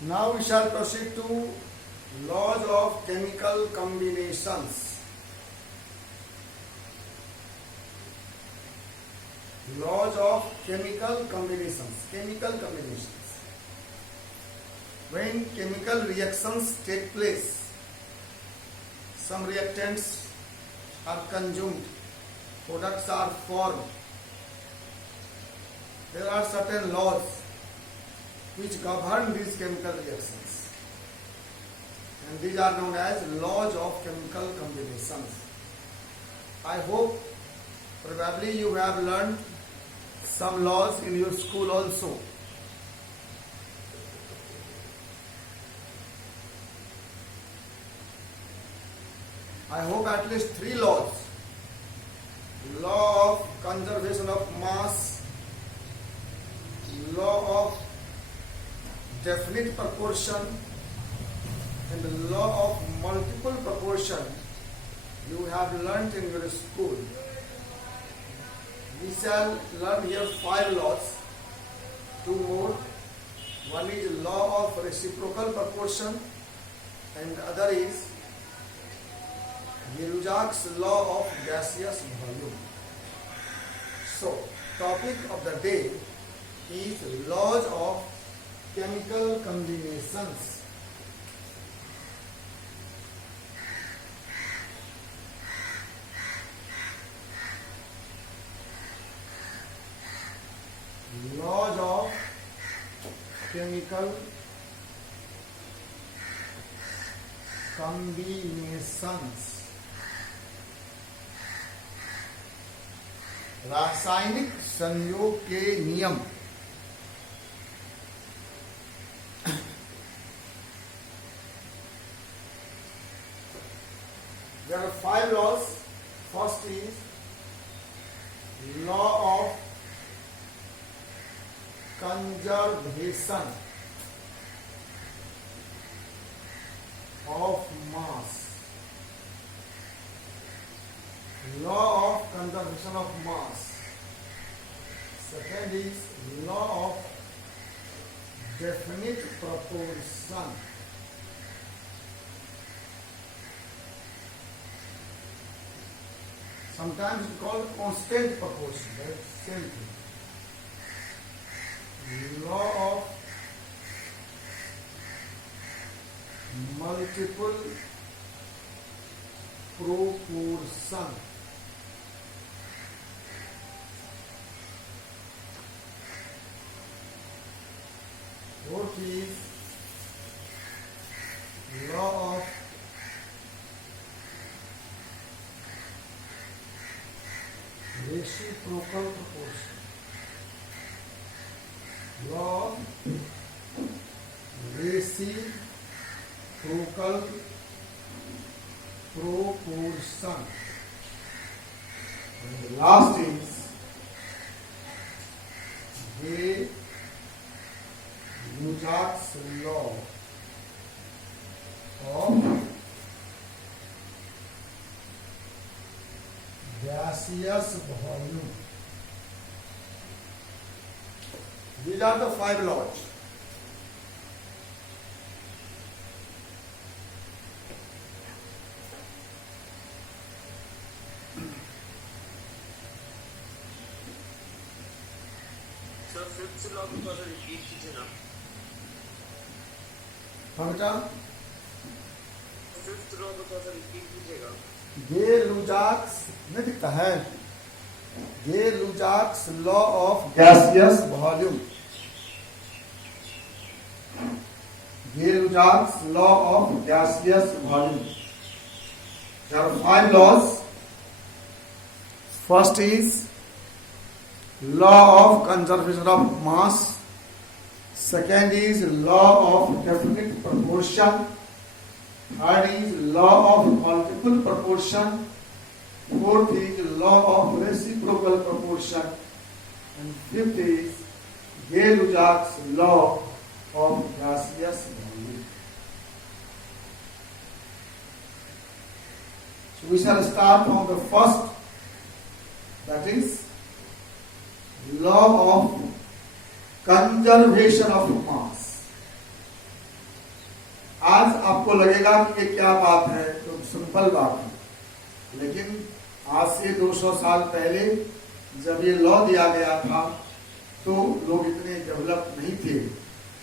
Now we shall proceed to laws of chemical combinations. Laws of chemical combinations. Chemical combinations. When chemical reactions take place, some reactants are consumed, products are formed. There are certain laws which govern these chemical reactions, and these are known as laws of chemical combinations. I hope probably you have learned some laws in your school also. I hope at least 3 laws. Law of conservation of mass, law of definite proportion, and the law of multiple proportion you have learnt in your school. We shall learn here 5 laws, 2 more. One is law of reciprocal proportion and the other is Lyapun's law of gaseous volume. So, topic of the day is laws of chemical combinations. Laws of chemical combinations. रासायनिक संयोग के नियम. There are 5 laws. First is law of conservation of mass. Law of conservation of mass. Second is law of definite proportion. Sometimes it's called constant proportion. That's the same thing. Law of multiple proportion. Fourth is law of reciprocal proportion. Law of reciprocal proportion. And the last is Lyapun's law of gaseous volume. These are the 5 laws. Sir fifth law को थोड़ा repeat कीजिए ना. बेटा fifth law को थोड़ा repeat कीजिएगा. Lyapun's नहीं दिखता है. Lyapun's law of gaseous volume. Lyapun's law of gaseous volume. There are 5 laws. First is law of conservation of mass. Second is law of definite proportion. Third is law of multiple proportion. Fourth is law of reciprocal proportion. And fifth is Lyapun's law of gaseous volume. So we shall start from the first, that is law of conservation of mass. आज आपको लगेगा कि ये क्या बात है, तो simple बात है, लेकिन आज से 200 साल पहले जब ये लॉ दिया गया था तो लोग इतने डेवलप नहीं थे,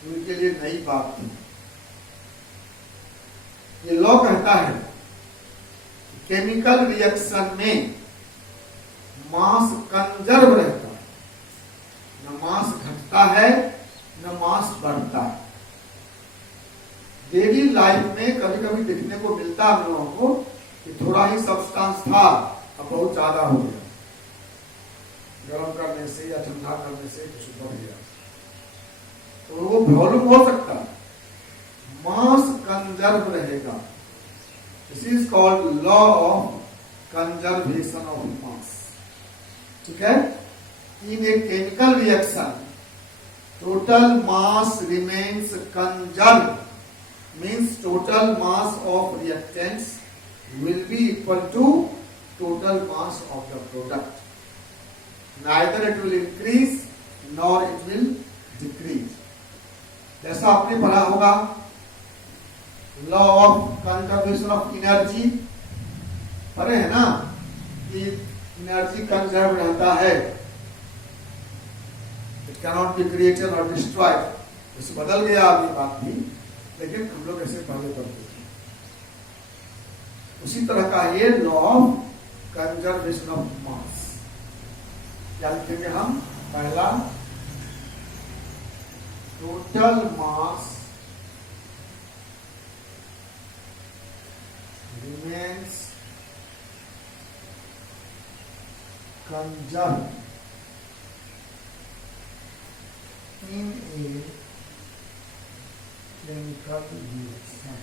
उनके लिए नई बात थी। ये लॉ कहता है केमिकल रिएक्शन में मास कंजर्व रहता है, न मास घटता है न मास बढ़ता है। डेली लाइफ में कभी कभी देखने को मिलता है हम लोगों को कि थोड़ा ही सब्सटेंस था, अब बहुत ज्यादा हो गया, गर्म करने से या ठंडा करने से कुछ बढ़ गया, तो वो वॉल्यूम हो सकता है, मास कंजर्व रहेगा। This is called law of conservation of mass. ठीक है, in a chemical reaction total mass remains conserve, means total mass of reactants will be equal to total mass of the product. Neither it will increase nor it will decrease. जैसा आपने पढ़ा होगा law of conservation of energy, पढ़े है ना कि energy conserve रहता है, इट कैनॉट बी क्रिएटेड और डिस्ट्रॉयड। उसे बदल गया अभी बात भी, लेकिन हम लोग ऐसे पहले पढ़ते थे। उसी तरह का ये लॉ ऑफ कंजर्वेशन ऑफ मास। क्या लिखेंगे हम? पहला, total mass remains conserve in a chemical reaction.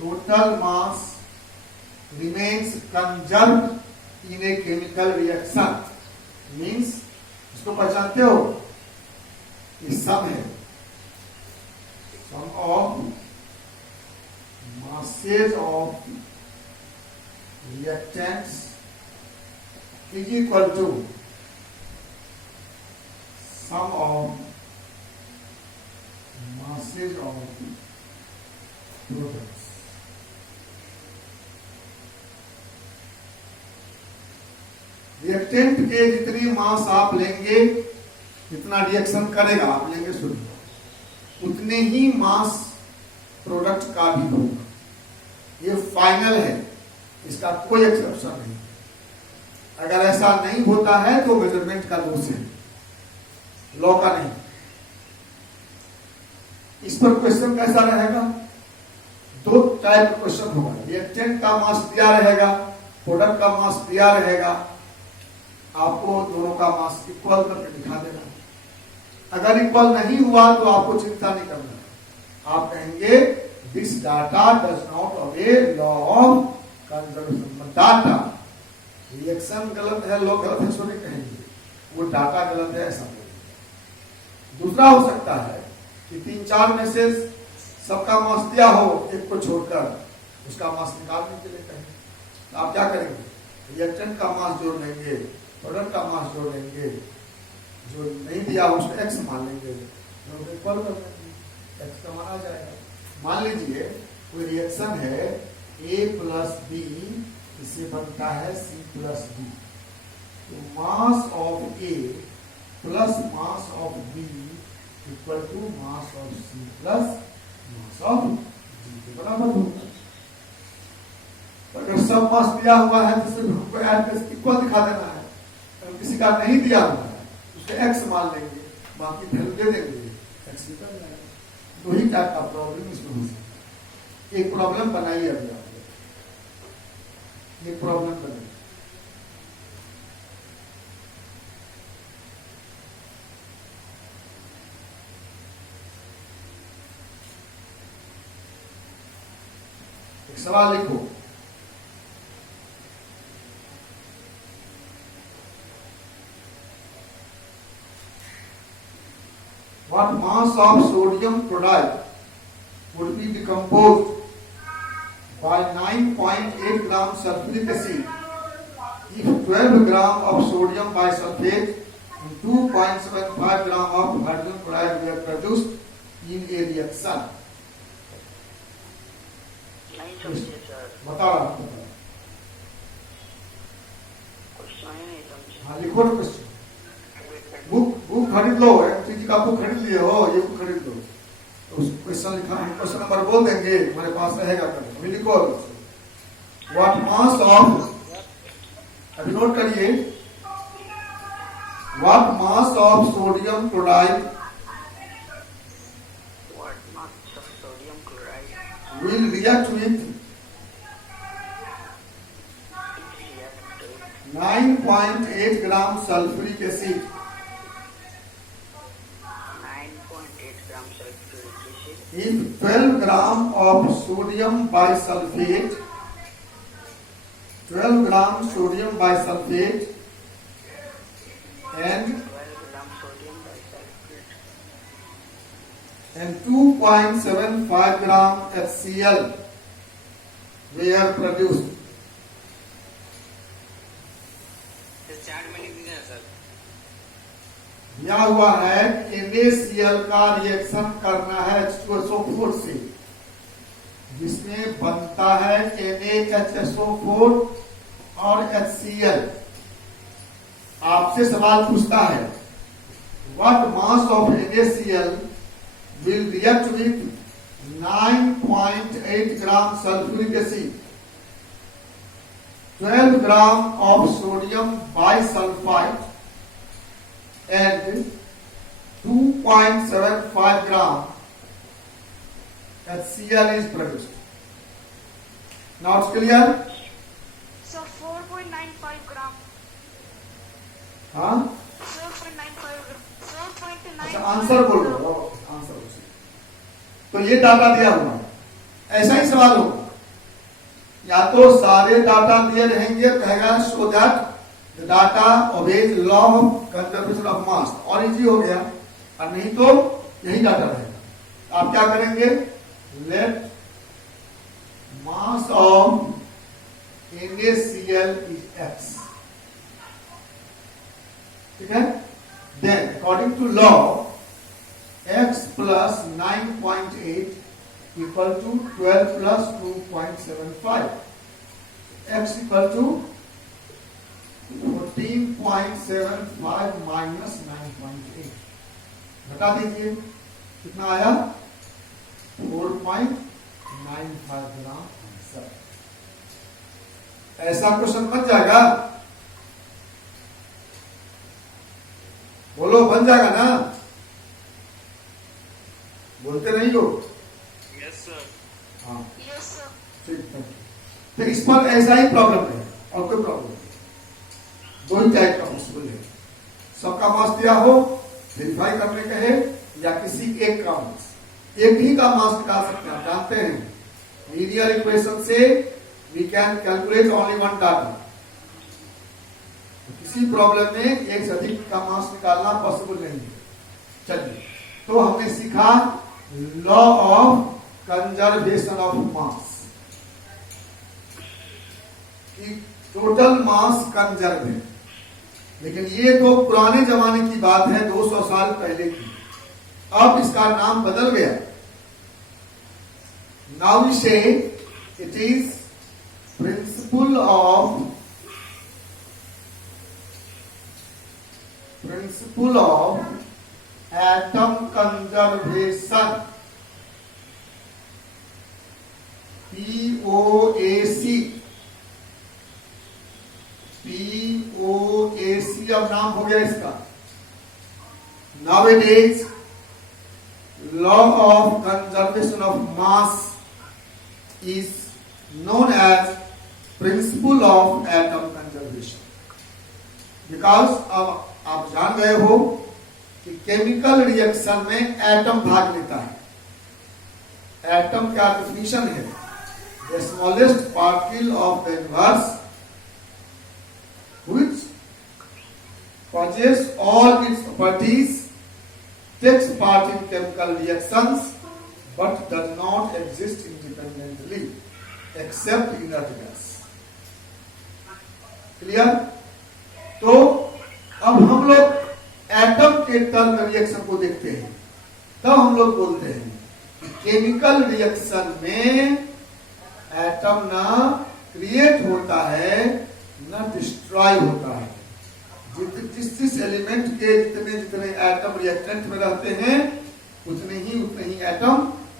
Total mass remains conserved in a chemical reaction means, इसको पहचानते हो, ये सम है, sum of masses of reactants is equal to sum of masses of products। Reactant के जितनी मास आप लेंगे, जितना रिएक्शन करेगा आप लेंगे शुद्ध, उतने ही मास प्रोडक्ट का भी होगा। ये फाइनल है, इसका कोई एक्सेप्शन नहीं। अगर ऐसा नहीं होता है तो मेजरमेंट का दोष है, लॉ का नहीं। इस पर क्वेश्चन कैसा रहेगा? दो टाइप क्वेश्चन होगा। रिएक्टेंट का मास दिया रहेगा, प्रोडक्ट का मास दिया रहेगा, आपको दोनों का मास इक्वल करके दिखा देना। अगर इक्वल नहीं हुआ तो आपको चिंता नहीं करना है, आप कहेंगे this data does not obey law of conservation. Data reaction गलत है, लॉ गलत है, सो नहीं कहेंगे, वो डाटा गलत है ऐसा बोलेंगे। दूसरा हो सकता है कि 3-4 में से सबका मास दिया हो, एक को छोड़कर उसका मास निकालने के लिए कहेंगे, तो आप क्या करेंगे? रिएक्टेंट का मास जोड़ लेंगे, प्रोडक्ट का मास जोड़ लेंगे, जो नहीं दिया उसको एक्स मान लेंगे, दोनों इक्वल कर लेंगे, एक्स का मान आ जाएगा। मान लीजिए कोई रिएक्शन है ए प्लस बी, इससे बनता है सी प्लस डी, तो mass of A plus mass of B equal to mass of C plus mass of D के बराबर होगा। अगर सब मास दिया हुआ है तो सिर्फ हमको ऐड करके इक्वल दिखा देना है। अगर किसी का नहीं दिया हुआ है उसको एक्स मान लेंगे, बाकी वैल्यू दे देंगे, एक्स निकल जाएगा। दो ही टाइप का प्रॉब्लम इसमें हो सकता है। एक प्रॉब्लम बनाइए अभी आप, एक प्रॉब्लम बनाइए। एक सवाल लिखो, what mass of sodium chloride would be decomposed by 9.8 gram sulfuric acid if 12 gram of sodium bisulfate and 2.75 gram of hydrogen chloride were produced in a reaction. नहीं समझे सर, बता रहा हूँ, बता रहा क्वेश्चन ही नहीं समझे। हूँ। हाँ लिखो ना क्वेश्चन। बुक खरीद लो, एमसीक्यू का बुक खरीद लिए हो, ये बुक खरीद लो, तो उस क्वेश्चन लिखा, क्वेश्चन नंबर बोल देंगे, हमारे पास रहेगा कभी, अभी लिखो। व्हाट मास ऑफ, अभी नोट करिए, what mass of sodium chloride What mass of sodium chloride will react with is reactive 9.8 gram sulfuric acid 9.8 grams sulfuric acid if 12 gram of sodium bisulfate, 12 gram sodium bisulfate and 12 gram sodium bisulfate 2.75 gram HCl were produced. Chart में लिख दीजिए sir. दिया हुआ है NaCl का reaction करना है H2SO4 से, जिसमें बनता है NaHSO4 और HCl। आपसे सवाल पूछता है what mass of NaCl will react with 9.8 gram sulfuric acid, 12 gram of sodium bisulfite and 2.75 gram HCl is produced. Now it's clear? So 4.95 gram. हाँ? 4.95 gram. 4.95 अच्छा आंसर बोल रहे हो, आंसर बोलो। तो ये डाटा दिया हुआ है, ऐसा ही सवाल होगा, या तो सारे डाटा दिए रहेंगे, कहेगा so that the data obeys law of conservation of मास, और इजी हो गया, और नहीं तो यही डाटा रहेगा। आप क्या करेंगे, let mass of NaCl is x, ठीक है। Then according to law x plus 9.8 equal to 12 plus 2.75, x equal to 14.75 minus 9.8, बता दीजिए कितना आया, 4.95 ग्राम आंसर। ऐसा क्वेश्चन बन जाएगा, बोलो बन जाएगा ना, बोलते नहीं हो? Yes sir. हाँ Yes, sir. ठीक है। तो इस पर ऐसा ही प्रॉब्लम है, और कोई प्रॉब्लम नहीं, दो ही टाइप का पॉसिबल है। सबका मास दिया हो, वेरीफाई करने कहे, या किसी एक का मास, एक ही का मास निकाल सकते हैं। आप जानते हैं लीनियर इक्वेशन से we can calculate only one data. किसी प्रॉब्लम में एक से अधिक का मास निकालना पॉसिबल नहीं है। चलिए, तो हमने सीखा लॉ ऑफ कंजर्वेशन ऑफ मास, कि टोटल मास कंजर्व है, लेकिन ये तो पुराने जमाने की बात है, 200 साल पहले की। अब इसका नाम बदल गया। नाउ वी से it is principle of atom conservation, POAC। अब नाम हो गया इसका। Nowadays, law of conservation of mass is known as principle of atom conservation, because अब आप जान गए हो कि केमिकल रिएक्शन में एटम भाग लेता है। एटम का डेफिनेशन है the smallest particle of the universe which possess all its properties, takes part in chemical reactions, but does not exist independently except inert gas. Clear? तो अब हम लोग के टर्म रिएक्शन को देखते हैं, तब हम लोग बोलते हैं केमिकल रिएक्शन में एटम ना क्रिएट होता है ना डिस्ट्रॉय होता है। जिस एलिमेंट के जितने एटम रिएक्टेंट में रहते हैं उतने ही एटम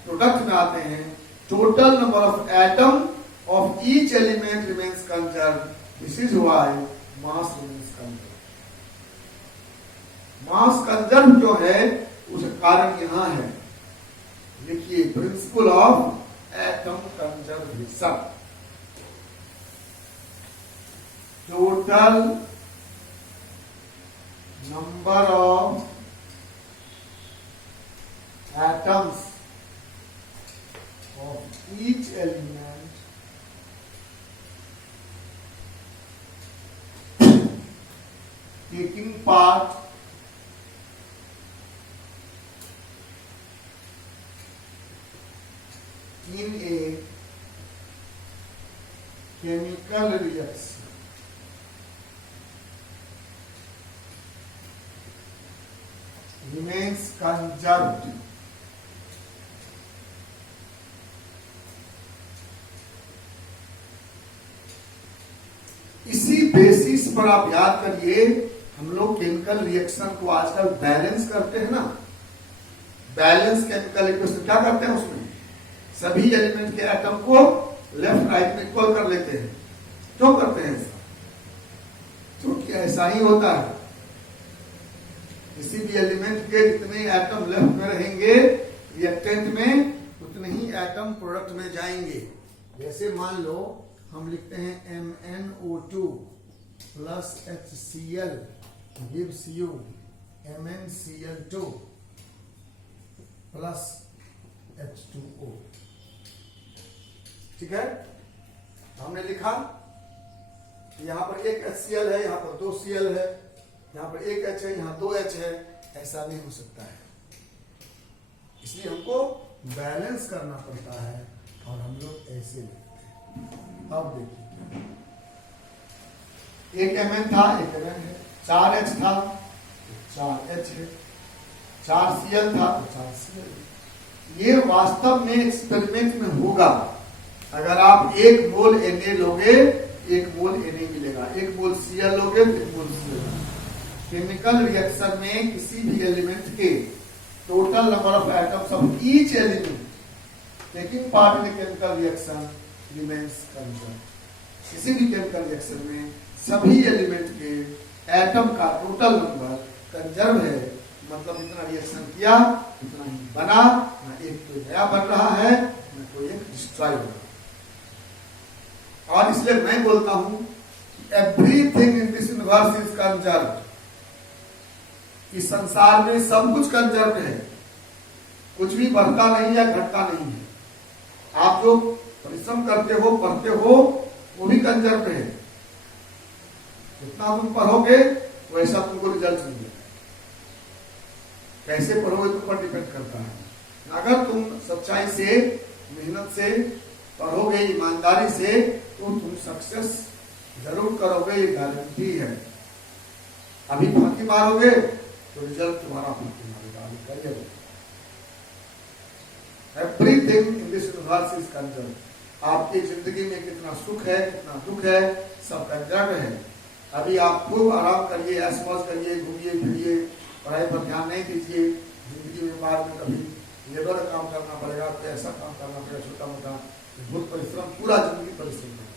प्रोडक्ट में आते हैं। Total number of atom of each element remains conserve. This is why mass remains conserve. Mass conserve जो है उसका कारण यहां है, देखिए principle of atom conservation. Total number of atoms of each element taking part in a chemical reaction remains conserved. इसी basis पर आप याद करिए, हम लोग केमिकल रिएक्शन को आजकल बैलेंस करते हैं ना। बैलेंस केमिकल इक्वेशन क्या करते हैं, उसमें सभी एलिमेंट के एटम को लेफ्ट राइट में इक्वल कर लेते हैं। क्यों करते हैं ऐसा? क्योंकि ऐसा ही होता है, किसी भी एलिमेंट के जितने एटम लेफ्ट में रहेंगे रिएक्टेंट में उतने ही एटम प्रोडक्ट में जाएंगे। जैसे मान लो हम लिखते हैं MnO2 plus HCl gives you MnCl2 plus H2O। ठीक है, हमने लिखा यहां पर एक HCl है, यहां पर 2 Cl है, यहां पर एक H है, यहां 2 H है। ऐसा नहीं हो सकता है, इसलिए हमको बैलेंस करना पड़ता है और हम लोग ऐसे लिखते हैं। अब देखिए, एक Mn था, एक Mn है, 4 H था तो 4 H है, 4 Cl था तो 4 Cl है। ये वास्तव में एक्सपेरिमेंट में होगा। अगर आप 1 मोल Na लोगे 1 मोल Na मिलेगा, 1 मोल Cl लोगे तो 1 मोल Cl। केमिकल रिएक्शन में किसी भी एलिमेंट के total number of atoms of each element taking part in chemical reaction remains conserve. किसी भी केमिकल रिएक्शन में सभी एलिमेंट के एटम का टोटल नंबर कंजर्व है, मतलब इतना रिएक्शन किया इतना ही बना, ना एक कोई नया बन रहा है ना कोई एक डिस्ट्रॉय हो रहा है। और इसलिए मैं बोलता हूं everything in this universe is conserve. इस संसार में सब कुछ कंजर्व है, कुछ भी बढ़ता नहीं है घटता नहीं है। आप जो परिश्रम करते हो पढ़ते हो वो भी कंजर्व है। जितना तुम पढ़ोगे वैसा तुमको रिजल्ट मिलेगा। कैसे पढ़ोगे तुम पर डिपेंड करता है। अगर तुम सच्चाई से मेहनत से पढ़ोगे ईमानदारी से तो तुम सक्सेस जरूर करोगे, ये गारंटी है। अभी फांकी मारोगे तो रिजल्ट तुम्हारा फांकी मारेगा। Everything in this universe is conserve. आपकी जिंदगी में कितना सुख है कितना दुख है सब कंजर्व है। अभी आप खूब आराम करिए, ऐश मौज करिए, घूमिए फिरिए, पढ़ाई पर ध्यान नहीं दीजिए। जिंदगी में बाद में कभी लेबर का काम करना पड़ेगा, कोई ऐसा काम करना पड़ेगा छोटा मोटा, बहुत परिश्रम, पूरा जिंदगी परिश्रम करना।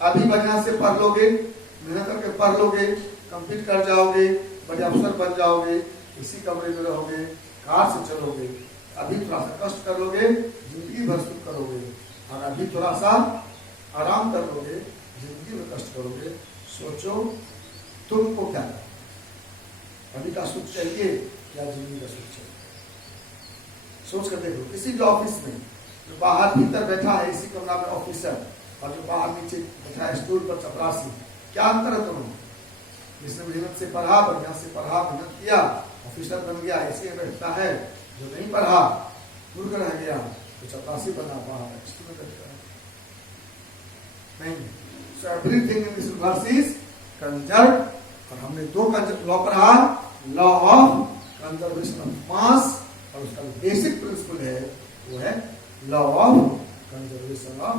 अभी बढ़िया से पढ़ लोगे, मेहनत करके पढ़ लोगे, कंप्लीट कर जाओगे, बड़े अफसर बन जाओगे, इसी कमरे में रहोगे, कार से चलोगे। अभी थोड़ा सा कष्ट कर लोगे, जिंदगी भर सुख करोगे, और अभी थोड़ा सा आराम कर लोगे, जिंदगी में कष्ट करोगे। सोचो तुमको क्या करना, अभी का सुख चाहिए या जिंदगी का सुख चाहिए? सोच कर देखो। किसी भी ऑफिस में जो बाहर भीतर बैठा है इसी कमरा में ऑफिसर, और जो बाहर नीचे बैठा है स्टूल पर चपरासी, क्या अंतर है दोनों? जिसने मेहनत से पढ़ा, बढ़िया से पढ़ा, मेहनत किया, ऑफिसर बन गया, ऐसे बैठता है। जो नहीं पढ़ा, मूर्ख रह गया, तो चपरासी बना, बाहर में बैठा है। नहीं। So everything in this universe is conserved। और हमने 2 का लॉ पढ़ा, लॉ ऑफ कंजर्वेशन ऑफ मास, और उसका बेसिक प्रिंसिपल है वो है law of conservation of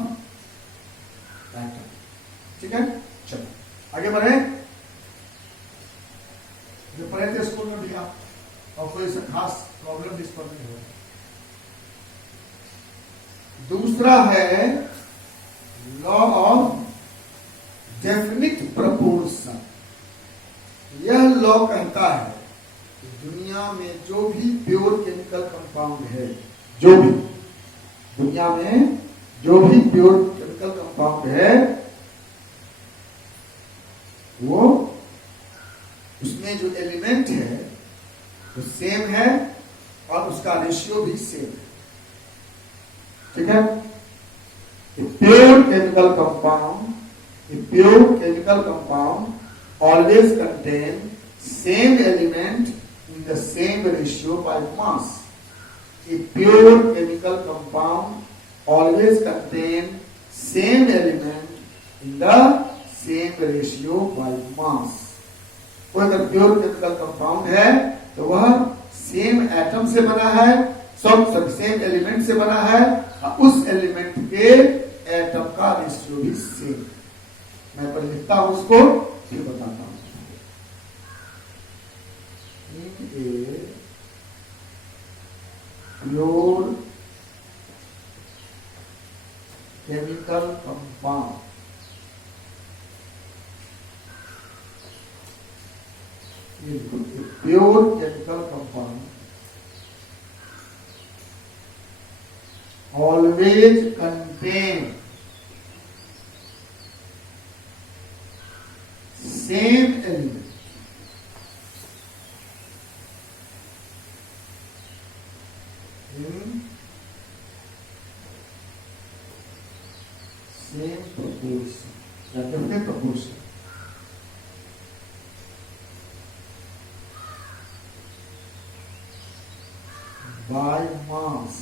atom. ठीक है, चलो आगे बढ़े। जो पढ़े थे स्कूल में भी आप, और कोई सा खास प्रॉब्लम इस पर नहीं हो। दूसरा है लॉ ऑफ डेफिनिट प्रपोर्शन। यह लॉ कहता है कि दुनिया में जो भी प्योर केमिकल कंपाउंड है, जो भी दुनिया में जो भी प्योर केमिकल कंपाउंड है, वो उसमें जो एलिमेंट है वो सेम है और उसका रेशियो भी सेम है। ठीक है, pure chemical compound, pure chemical compound always contain same element in the same ratio by mass. A pure chemical compound always contain same element in the same ratio by mass. कोई अगर pure chemical compound है तो वह same atom से बना है, सब same element से बना है, और उस एलिमेंट के एटम का रेशियो भी सेम। मैं पहले लिखता हूं उसको, फिर बताता हूं। Pure chemical compound pure chemical compound always contain same element in same proportion, the definite proportion. By mass.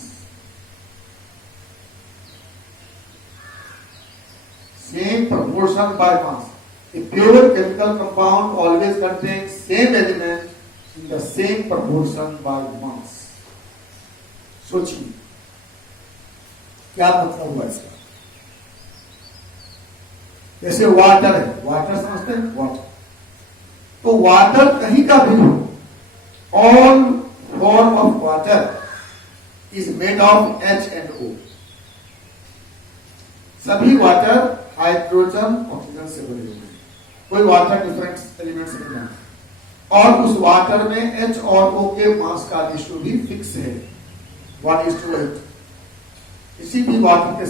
Same proportion by mass. A pure chemical compound always contains same element in the same proportion by mass. सोचिए क्या मतलब हुआ इसका। जैसे water है, water समझते हैं, water, तो वाटर कहीं का भी हो, all form of water is made of H&O। सभी वाटर हाइड्रोजन ऑक्सीजन से बने हुए हैं, कोई वाटर डिफरेंट एलिमेंट से नहीं बना, और उस वाटर में H और O के मास का रेशियो भी फिक्स है 1:8। किसी भी वाटर के